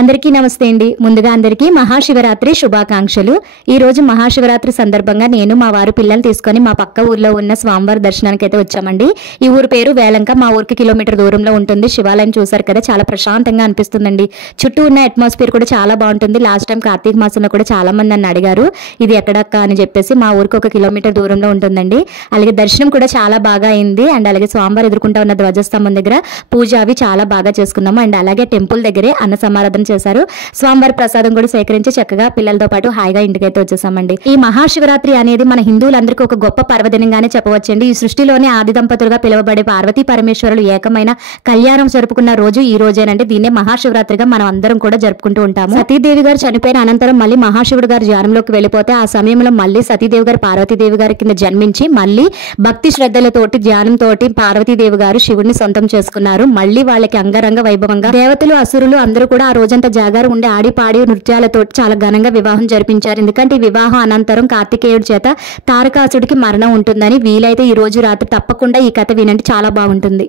అందరికీ నమస్తే అండి. ముందుగా అందరికీ మహాశివరాత్రి శుభాకాంక్షలు. ఈ రోజు మహాశివరాత్రి సందర్భంగా నేను మా వారు పిల్లలు తీసుకొని మా పక్క ఊర్లో ఉన్న స్వామివారి దర్శనానికి అయితే వచ్చామండి. ఈ ఊరు పేరు వేలంక. మా ఊరికి కిలోమీటర్ దూరంలో ఉంటుంది. శివాలయం చూసారు కదా, చాలా ప్రశాంతంగా అనిపిస్తుందండి. చుట్టూ ఉన్న అట్మాస్ఫియర్ కూడా చాలా బాగుంటుంది. లాస్ట్ టైం కార్తీక మాసంలో కూడా చాలా మంది నన్ను అడిగారు ఇది ఎక్కడక్క అని చెప్పేసి. మా ఊరికి 1 కిలోమీటర్ దూరంలో ఉంటుందండి. అలాగే దర్శనం కూడా చాలా బాగా అయింది. అండ్ అలాగే స్వామివారు ఎదుర్కొంటా ఉన్న ధ్వజస్తంభం దగ్గర పూజ అవి చాలా బాగా చేసుకున్నాము. అండ్ అలాగే టెంపుల్ దగ్గరే అన్న సమారాధన చేశారు. స్వామివారి ప్రసాదం కూడా సేకరించి చక్కగా పిల్లలతో పాటు హాయిగా ఇంటికైతే వచ్చేసామండి. ఈ మహాశివరాత్రి అనేది మన హిందువులందరికీ ఒక గొప్ప పర్వదినంగానే చెప్పవచ్చండి. ఈ సృష్టిలోనే ఆది దంపతులుగా పిలువబడే పార్వతీ పరమేశ్వరులు ఏకమైన కళ్యాణం జరుపుకున్న రోజు ఈ రోజేనండి. దీన్నే మహాశివరాత్రిగా మనం అందరం కూడా జరుపుకుంటూ ఉంటాము. సతీదేవి గారు చనిపోయిన అనంతరం మళ్ళీ మహాశివుడు గారు ధ్యానంలోకి వెళ్ళిపోతే ఆ సమయంలో మళ్ళీ సతీదేవి గారు పార్వతీదేవి గారి కింద జన్మించి మళ్ళీ భక్తి శ్రద్ధలతోటి ధ్యానంతో పార్వతీదేవి గారు శివుడిని సొంతం చేసుకున్నారు. మళ్ళీ వాళ్ళకి అంగరంగ వైభవంగా దేవతలు అసురులు అందరూ కూడా ఆ రోజంతా జాగారు ఉండి ఆడి పాడి నృత్యాలతో చాలా ఘనంగా వివాహం జరిపించారు. ఎందుకంటే ఈ వివాహం అనంతరం కార్తికేయుడి చేత తారకాసుడికి మరణం ఉంటుందని. వీలైతే ఈ రోజు రాత్రి తప్పకుండా ఈ కథ వినండి, చాలా బాగుంటుంది.